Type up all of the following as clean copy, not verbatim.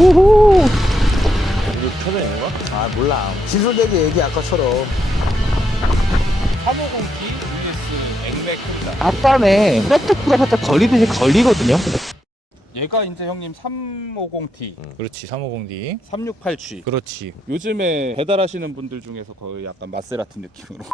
우후. 이거 켜져 있는 거야? 아 몰라. 진솔되게 얘기 아까처럼. 350D vs 앵맥입니다. 아까네 백토크가 살짝 걸리듯이 걸리거든요. 얘가 이제 형님 350T, 그렇지 350D 368G. 그렇지. 요즘에 배달하시는 분들 중에서 거의 약간 마세라티 느낌으로.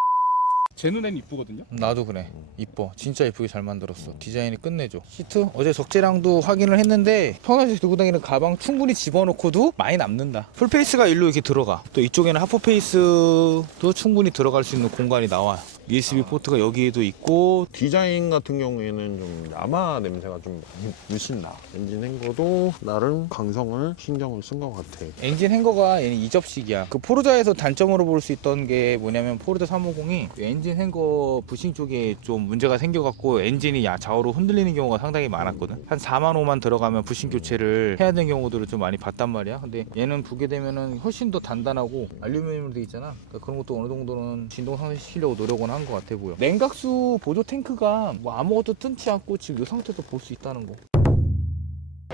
제 눈엔 이쁘거든요. 나도 그래. 이뻐. 진짜 이쁘게 잘 만들었어. 디자인이 끝내줘. 시트 어제 적재량도 확인을 했는데 평상시 들고 다니는 가방 충분히 집어넣고도 많이 남는다. 풀페이스가 일로 이렇게 들어가. 또 이쪽에는 하프페이스도 충분히 들어갈 수 있는 공간이 나와. USB 포트가 여기에도 있고. 디자인 같은 경우에는 좀 야마 냄새가 좀 많이 물씬 나. 엔진 행거도 나름 강성을 신경을 쓴 것 같아. 엔진 행거가 얘는 이접식이야. 그 포르자에서 단점으로 볼 수 있던 게 뭐냐면 포르자 350이 엔진 행거 부싱 쪽에 좀 문제가 생겨갖고 엔진이 좌우로 흔들리는 경우가 상당히 많았거든. 한 4만 5만 들어가면 부싱 교체를 해야 되는 경우들을 좀 많이 봤단 말이야. 근데 얘는 보게 되면은 훨씬 더 단단하고 알루미늄으로 돼 있잖아. 그러니까 그런 것도 어느 정도는 진동 상승시키려고 노력은 한 것 같아 보여. 냉각수 보조 탱크가 뭐 아무것도 뜯지 않고 지금 이 상태도 볼 수 있다는 거.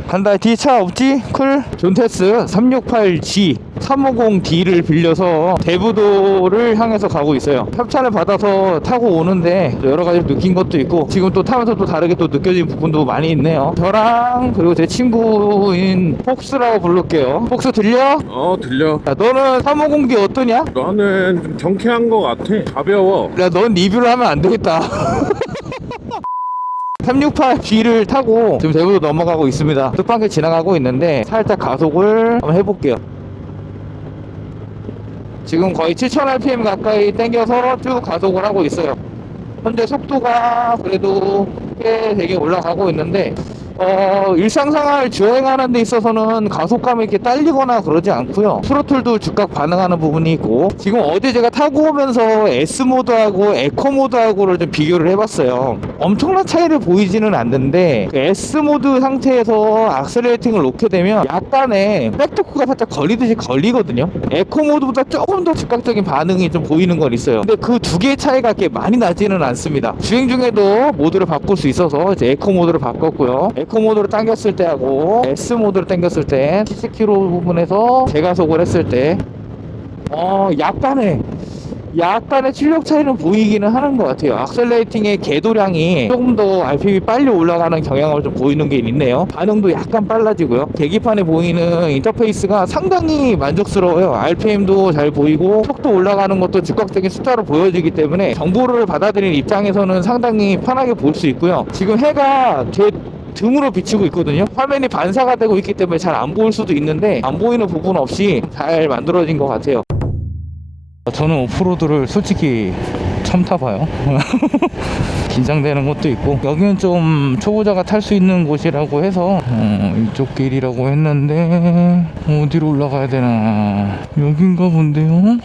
간다. 뒤에 차 없지? 쿨 존테스 368G 350D를 빌려서 대부도를 향해서 가고 있어요. 협찬을 받아서 타고 오는데 여러 가지 느낀 것도 있고 지금 또 타면서 또 다르게 또 느껴진 부분도 많이 있네요. 저랑 그리고 제 친구인 폭스라고 부를게요. 폭스 들려? 들려. 야, 너는 350D 어떠냐? 나는 좀 경쾌한 것 같아. 가벼워. 야, 넌 리뷰를 하면 안 되겠다. 368G를 타고 지금 대부도 넘어가고 있습니다. 끝방길 지나가고 있는데 살짝 가속을 한번 해볼게요. 지금 거의 7000rpm 가까이 당겨서 쭉 가속을 하고 있어요. 현재 속도가 그래도 꽤 되게 올라가고 있는데 일상생활 주행하는 데 있어서는 가속감이 이렇게 딸리거나 그러지 않고요. 트로틀도 즉각 반응하는 부분이 있고 지금 어제 제가 타고 오면서 S모드하고 에코모드하고를 좀 비교를 해봤어요. 엄청난 차이를 보이지는 않는데 그 S모드 상태에서 악셀레이팅을 놓게 되면 약간의 백토크가 살짝 걸리듯이 걸리거든요. 에코모드보다 조금 더 즉각적인 반응이 좀 보이는 건 있어요. 근데 그 두 개의 차이가 그렇게 많이 나지는 않습니다. 주행 중에도 모드를 바꿀 수 있어서 이제 에코모드를 바꿨고요. 에코모드로 당겼을 때 하고 S모드로 당겼을 때 70km 부분에서 제가속을 했을 때 약간의 출력 차이는 보이기는 하는 것 같아요. 악셀레이팅의 궤도량이 조금 더 RPM이 빨리 올라가는 경향을 좀 보이는 게 있네요. 반응도 약간 빨라지고요. 계기판에 보이는 인터페이스가 상당히 만족스러워요. RPM도 잘 보이고 속도 올라가는 것도 즉각적인 숫자로 보여지기 때문에 정보를 받아들이는 입장에서는 상당히 편하게 볼 수 있고요. 지금 해가 제 등으로 비치고 있거든요. 화면이 반사가 되고 있기 때문에 잘 안 보일 수도 있는데 안 보이는 부분 없이 잘 만들어진 것 같아요. 저는 오프로드를 솔직히 처음 타봐요. 긴장되는 것도 있고 여기는 좀 초보자가 탈 수 있는 곳이라고 해서 이쪽 길이라고 했는데 어디로 올라가야 되나. 여긴가 본데요.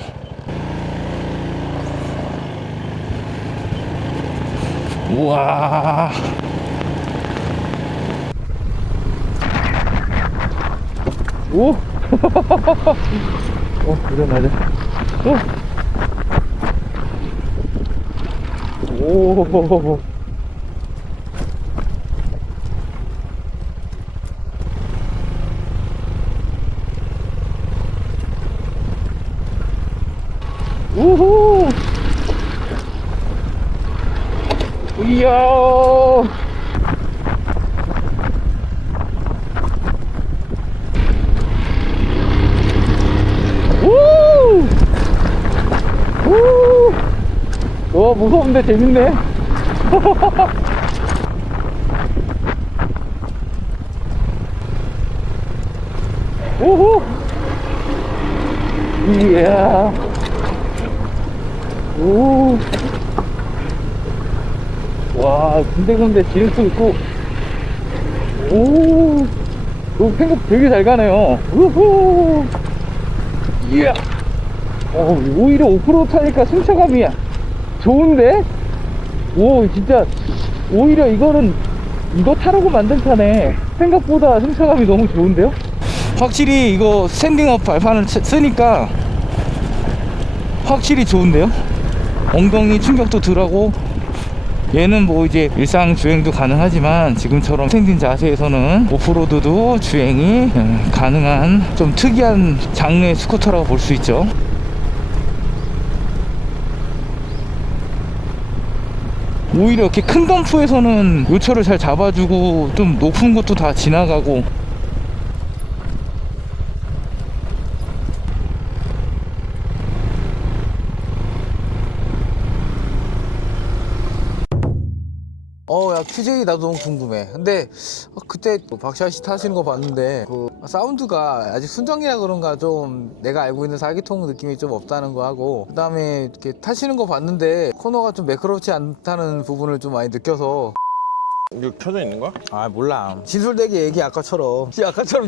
우와. 오! 일어나자. 오! 우후! 이야! 무서운데 재밌네. 오호. 이야. 오. 와, 군데군데 지름도 있고. 오. 생각 되게 잘 가네요. 우후. 이야. 오히려 오프로드 타니까 승차감이 좋은데? 오, 진짜 오히려 이거 타라고 만든 차네. 생각보다 승차감이 너무 좋은데요? 확실히 이거 스탠딩업 발판을 쓰니까 확실히 좋은데요? 엉덩이 충격도 덜하고 얘는 뭐 이제 일상 주행도 가능하지만 지금처럼 생긴 자세에서는 오프로드도 주행이 가능한 좀 특이한 장르의 스쿠터라고 볼 수 있죠. 오히려 이렇게 큰 덤프에서는 요철을 잘 잡아주고 좀 높은 것도 다 지나가고. 야, QJ 나도 너무 궁금해. 근데 그때 박샤 씨 타시는 거 봤는데 그 사운드가 아직 순정이라 그런가 좀 내가 알고 있는 사기통 느낌이 좀 없다는 거 하고, 그 다음에 이렇게 타시는 거 봤는데 코너가 좀 매끄럽지 않다는 부분을 좀 많이 느껴서. 이거 켜져 있는 거야? 아 몰라, 진솔되게 얘기 아까처럼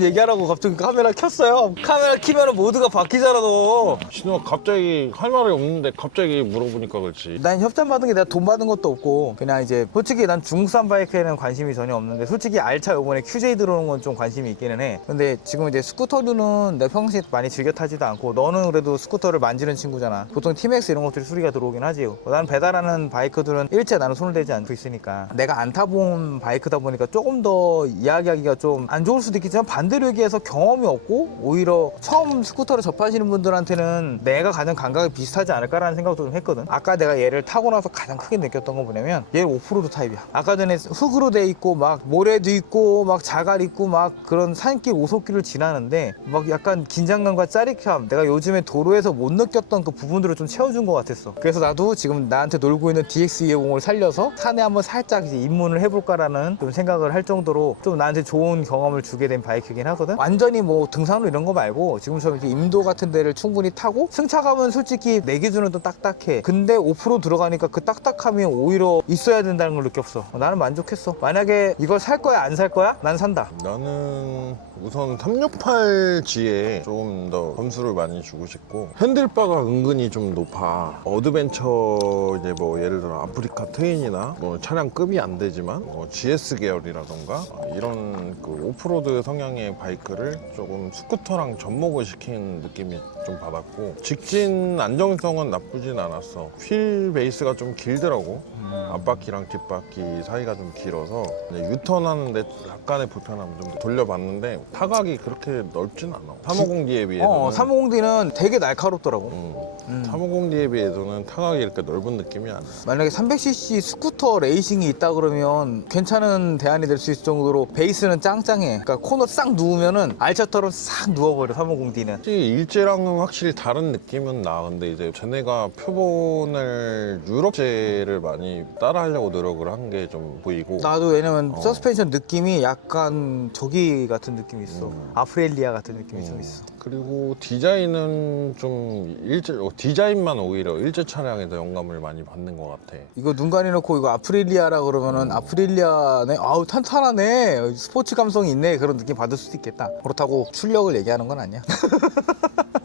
얘기하라고 갑자기 카메라 켰어요. 카메라 키면 모두가 바뀌잖아. 너 신호가 갑자기 할 말이 없는데 갑자기 물어보니까 그렇지. 난 협찬 받은 게 내가 돈 받은 것도 없고, 그냥 이제 솔직히 난 중국산 바이크에는 관심이 전혀 없는데, 솔직히 알차 요번에 QJ 들어오는 건 좀 관심이 있기는 해. 근데 지금 이제 스쿠터류는 내 평소에 많이 즐겨 타지도 않고, 너는 그래도 스쿠터를 만지는 친구잖아. 보통 티맥스 이런 것들이 수리가 들어오긴 하지. 난 배달하는 바이크들은 일체 나는 손을 대지 않고 있으니까. 내가 안 타본 바이크다 보니까 조금 더 이야기하기가 좀 안 좋을 수도 있겠지만, 반대로 얘기해서 경험이 없고 오히려 처음 스쿠터를 접하시는 분들한테는 내가 가장 감각이 비슷하지 않을까라는 생각도 좀 했거든. 아까 내가 얘를 타고 나서 가장 크게 느꼈던 건 뭐냐면, 얘 오프로드 타입이야. 아까 전에 흙으로 돼 있고 막 모래도 있고 막 자갈 있고 막 그런 산길 오솔길을 지나는데 막 약간 긴장감과 짜릿함, 내가 요즘에 도로에서 못 느꼈던 그 부분들을 좀 채워준 것 같았어. 그래서 나도 지금 나한테 놀고 있는 DX250을 살려서 산에 한번 살짝 이제 입문을 해볼까라는 좀 생각을 할 정도로 좀 나한테 좋은 경험을 주게 된 바이크이긴 하거든. 완전히 뭐 등산로 이런 거 말고 지금처럼 이렇게 임도 같은 데를 충분히 타고, 승차감은 솔직히 내 기준은 또 딱딱해. 근데 오프로 들어가니까 그 딱딱함이 오히려 있어야 된다는 걸 느꼈어. 나는 만족했어. 만약에 이걸 살 거야 안 살 거야? 난 산다. 나는 우선 368G에 조금 더 점수를 많이 주고 싶고, 핸들바가 은근히 좀 높아. 어드벤처 이제 뭐 예를 들어 아프리카 트윈이나 뭐 차량급이 안 되지만 뭐 GS 계열이라던가 이런 그 오프로드 성향의 바이크를 조금 스쿠터랑 접목을 시킨 느낌이 좀 받았고, 직진 안정성은 나쁘진 않았어. 휠 베이스가 좀 길더라고. 앞바퀴랑 뒷바퀴 사이가 좀 길어서 유턴하는데 약간의 불편함을 좀 돌려봤는데, 타각이 그렇게 넓진 않아. 350D에 비해서는. 350D는 되게 날카롭더라고. 350D에 비해서는 타각이 이렇게 넓은 느낌이 아니야. 만약에 300cc 스쿠터 레이싱이 있다 그러면 괜찮은 대안이 될 수 있을 정도로 베이스는 짱짱해. 그러니까 코너 싹 누우면은 알차처럼 싹 누워버려 350D는. 일제랑은 확실히 다른 느낌은 나. 근데 이제 쟤네가 표본을 유럽제를 많이 따라하려고 노력을 한 게 좀 보이고. 나도 왜냐면 서스펜션 느낌이 약간 저기 같은 느낌이 있어. 아프렐리아 같은 느낌이 좀 있어. 그리고 디자인은 좀 디자인만 오히려 일제 차량에서 영감을 많이 받는 것 같아. 이거 눈 가리놓고 이거 아프릴리아라 그러면은 아프릴리아네, 아우 탄탄하네, 스포츠 감성이 있네, 그런 느낌 받을 수도 있겠다. 그렇다고 출력을 얘기하는 건 아니야.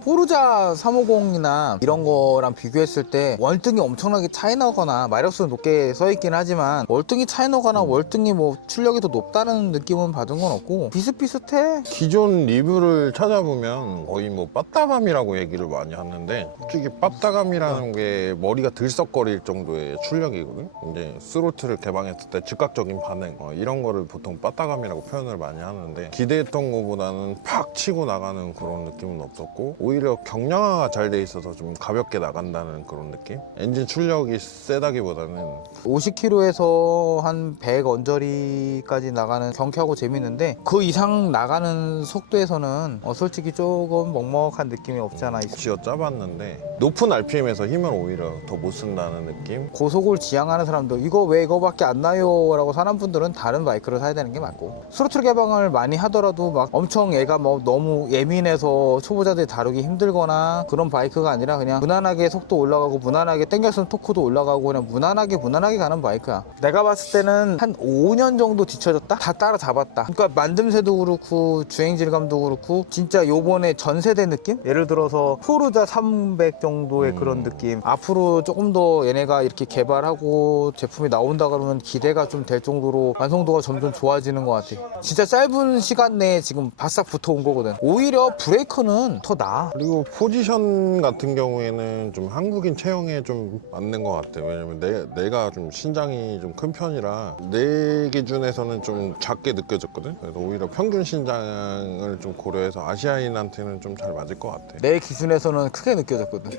포르자 350이나 이런 거랑 비교했을 때 월등히 엄청나게 차이 나거나, 마력수는 높게 써있긴 하지만 월등히 차이 나거나 월등히 뭐 출력이 더 높다는 느낌은 받은 건 없고 비슷비슷해. 기존 리뷰를 찾아보면 거의 뭐 빠따감이라고 얘기를 많이 하는데, 솔직히 빠따감이라는 게 머리가 들썩거릴 정도의 출력이거든. 이제 스로틀을 개방했을 때 즉각적인 반응, 이런 거를 보통 빠따감이라고 표현을 많이 하는데, 기대했던 것보다는 팍 치고 나가는 그런 느낌은 없었고, 오히려 경량화가 잘 돼 있어서 좀 가볍게 나간다는 그런 느낌? 엔진 출력이 세다기보다는 50km에서 한 100 언저리까지 나가는 경쾌하고 재밌는데, 그 이상 나가는 속도에서는 솔직히 조금 먹먹한 느낌이 없지 않아 있어. 쥐어 짜봤는데 높은 RPM에서 힘을 오히려 더 못 쓴다는 느낌? 고속을 지향하는 사람들, 이거 왜 이거밖에 안 나요? 라고 사는 분들은 다른 바이크를 사야 되는 게 맞고, 스로틀 개방을 많이 하더라도 막 엄청 얘가 뭐 너무 예민해서 초보자들이 다루기 힘들거나 그런 바이크가 아니라 그냥 무난하게 속도 올라가고 무난하게 땡겨쓰는 토크도 올라가고 그냥 무난하게 가는 바이크야. 내가 봤을 때는 한 5년 정도 뒤쳐졌다? 다 따라잡았다. 그러니까 만듦새도 그렇고 주행 질감도 그렇고 진짜 요번에 전세대 느낌? 예를 들어서 포르자 300 정도의 그런 느낌. 앞으로 조금 더 얘네가 이렇게 개발하고 제품이 나온다 그러면 기대가 좀 될 정도로 완성도가 점점 좋아지는 것 같아. 진짜 짧은 시간 내에 지금 바싹 붙어온 거거든. 오히려 브레이크는 더 나아. 그리고 포지션 같은 경우에는 좀 한국인 체형에 좀 맞는 것 같아. 왜냐면 내가 좀 신장이 좀 큰 편이라 내 기준에서는 좀 작게 느껴졌거든. 그래서 오히려 평균 신장을 좀 고려해서 아시아인한테는 좀 잘 맞을 것 같아. 내 기준에서는 크게 느껴졌거든.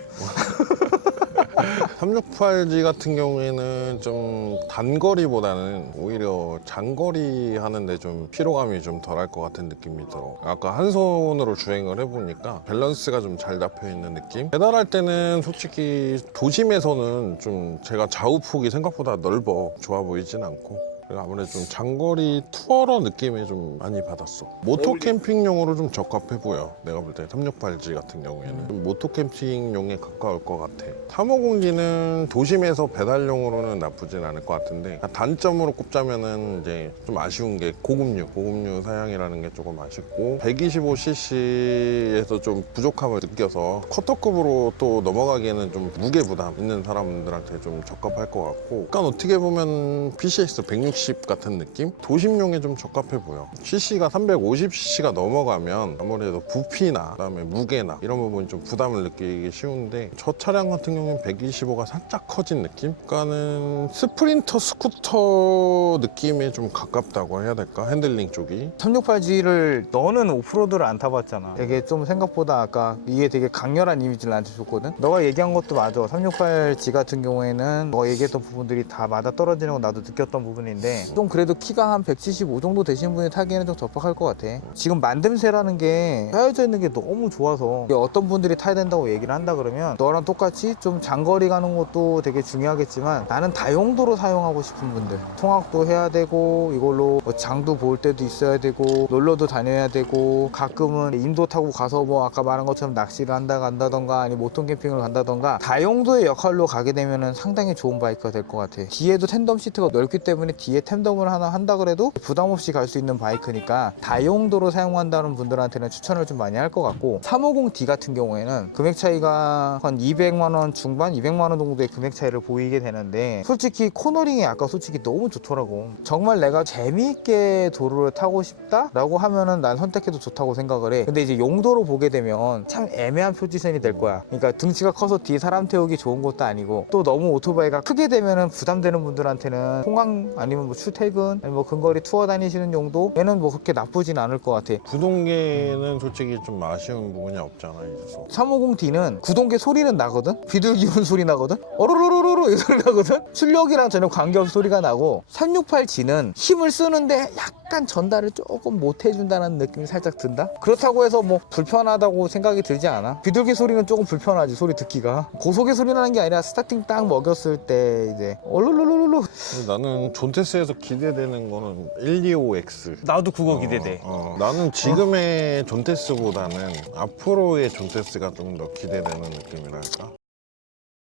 368G 같은 경우에는 좀 단거리보다는 오히려 장거리 하는데 좀 피로감이 좀 덜할 것 같은 느낌이 들어. 아까 한 손으로 주행을 해보니까 밸런스가 좀 잘 잡혀 있는 느낌? 페달할 때는 솔직히 도심에서는 좀 제가 좌우폭이 생각보다 넓어. 좋아 보이진 않고. 그리고 아무래도 좀 장거리 투어러 느낌이 좀 많이 받았어. 모토 캠핑용으로 좀 적합해 보여. 내가 볼 때 368G 같은 경우에는 좀 모토 캠핑용에 가까울 것 같아. 350D는 도심에서 배달용으로는 나쁘진 않을 것 같은데 단점으로 꼽자면은 이제 좀 아쉬운 게 고급류 사양이라는 게 조금 아쉽고 125cc에서 좀 부족함을 느껴서 쿼터급으로 또 넘어가기에는 좀 무게 부담 있는 사람들한테 좀 적합할 것 같고 약간 어떻게 보면 PCX 160 같은 느낌? 도심용에 좀 적합해 보여. CC가 350cc가 넘어가면 아무래도 부피나 그다음에 무게나 이런 부분이 좀 부담을 느끼기 쉬운데 저 차량 같은 경우는 125가 살짝 커진 느낌? 그러니까는 스프린터 스쿠터 느낌에 좀 가깝다고 해야 될까? 핸들링 쪽이. 368G를 너는 오프로드를 안 타봤잖아. 되게 좀 생각보다 아까 이게 되게 강렬한 이미지를 나한테 줬거든. 너가 얘기한 것도 맞아. 368G 같은 경우에는 너가 얘기했던 부분들이 다 맞아 떨어지는 거 나도 느꼈던 부분인데 좀 그래도 키가 한 175 정도 되신 분이 타기에는 좀 적합할 것 같아. 지금 만듦새라는 게 짜여져 있는 게 너무 좋아서 어떤 분들이 타야 된다고 얘기를 한다 그러면 너랑 똑같이 좀 장거리 가는 것도 되게 중요하겠지만 나는 다용도로 사용하고 싶은 분들, 통학도 해야 되고 이걸로 뭐 장도 볼 때도 있어야 되고 놀러도 다녀야 되고 가끔은 인도 타고 가서 뭐 아까 말한 것처럼 낚시를 간다던가 아니면 모통 캠핑을 간다던가 다용도의 역할로 가게 되면은 상당히 좋은 바이크가 될 것 같아. 뒤에도 텐덤 시트가 넓기 때문에 뒤에 텐덤을 하나 한다 그래도 부담 없이 갈 수 있는 바이크니까 다용도로 사용한다는 분들한테는 추천을 좀 많이 할 것 같고 350D 같은 경우에는 금액 차이가 한 200만원 중반 200만원 정도의 금액 차이를 보이게 되는데 솔직히 코너링이 아까 솔직히 너무 좋더라고. 정말 내가 재미있게 도로를 타고 싶다 라고 하면은 난 선택해도 좋다고 생각을 해. 근데 이제 용도로 보게 되면 참 애매한 포지션이 될 거야. 그러니까 등치가 커서 뒤에 사람 태우기 좋은 것도 아니고 또 너무 오토바이가 크게 되면은 부담되는 분들한테는 통학 아니면 뭐 출퇴근 아니면 뭐 근거리 투어 다니시는 용도에는 뭐 그렇게 나쁘진 않을 것 같아. 구동계는 솔직히 좀 아쉬운 부분이 없잖아 있어서. 350D는 구동계 소리는 나거든? 비둘기 운 소리 나거든? 어로로로로로 이 소리 나거든? 출력이랑 전혀 관계없이 소리가 나고 368G는 힘을 쓰는데 약간 전달을 조금 못 해준다는 느낌이 살짝 든다? 그렇다고 해서 뭐 불편하다고 생각이 들지 않아. 비둘기 소리는 조금 불편하지 소리 듣기가. 고속의 소리 나는 게 아니라 스타팅 딱 먹였을 때 이제 얼룰룰룰루. 나는 존테스에서 기대되는 거는 125X. 나도 그거 기대돼. 나는 지금의 존테스보다는 앞으로의 존테스가 좀 더 기대되는 느낌이랄까.